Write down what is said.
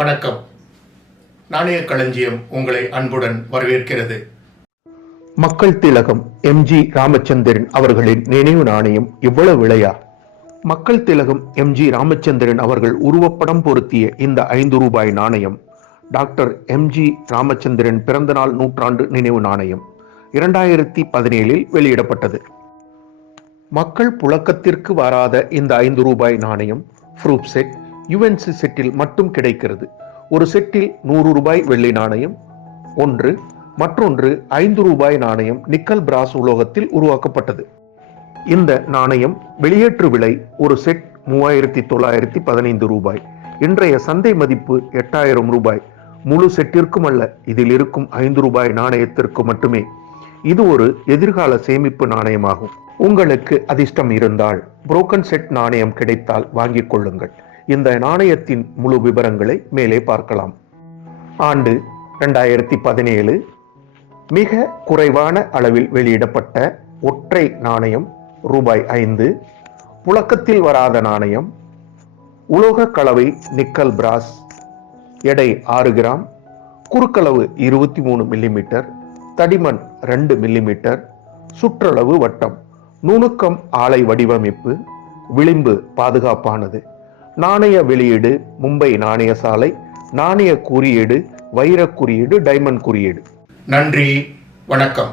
வணக்கம். நாணய களஞ்சியம் உங்களை அன்புடன் வரவேற்கிறது. மக்கள் திலகம் எம்.ஜி. ராமச்சந்திரன் அவர்களின் நினைவு நாணயம் இவ்வளவு விலையா? மக்கள் திலகம் எம்.ஜி. ராமச்சந்திரன் அவர்கள் உருவப்படம் பொருத்திய இந்த 5 ரூபாய் நாணயம் டாக்டர் எம்.ஜி. ராமச்சந்திரன் பிறந்தநாள் நூற்றாண்டு நினைவு நாணயம் 2017 வெளியிடப்பட்டது. மக்கள் புழக்கத்திற்கு வராத இந்த 5 ரூபாய் நாணயம் ப்ரூஃப் செட் யுஎன்சி செட்டில் மட்டும் கிடைக்கிறது. ஒரு செட்டில் 100 ரூபாய் வெள்ளி நாணயம் ஒன்று, மற்றொன்று 5 ரூபாய் நாணயம் நிக்கல் பிராஸ் உலோகத்தில் உருவாக்கப்பட்டது. இந்த நாணயம் வெளியேற்று விலை ஒரு செட் 3915 ரூபாய். இன்றைய சந்தை மதிப்பு 8000 ரூபாய். முழு செட்டிற்கும் அல்ல, இதில் இருக்கும் 5 ரூபாய் நாணயத்திற்கு மட்டுமே. இது ஒரு எதிர்கால சேமிப்பு நாணயமாகும். உங்களுக்கு அதிர்ஷ்டம் இருந்தால் புரோக்கன் செட் நாணயம் கிடைத்தால் வாங்கிக் கொள்ளுங்கள். இந்த நாணயத்தின் முழு விவரங்களை மேலே பார்க்கலாம். ஆண்டு 2017. மிக குறைவான அளவில் வெளியிடப்பட்ட ஒற்றை நாணயம் ரூபாய் 5. புழக்கத்தில் வராத நாணயம். உலோக கலவை நிக்கல் பிராஸ். எடை 6 கிராம். குறுக்களவு 23 மில்லிமீட்டர். தடிமன் 2 மில்லிமீட்டர். சுற்றளவு வட்டம். நுணுக்கம் ஆலை வடிவமைப்பு. விளிம்பு பாதுகாப்பானது. நாணய வெளியீடு மும்பை நாணய சாலை. நாணய குறியீடு வைர குறியீடு, டைமண்ட் குறியீடு. நன்றி, வணக்கம்.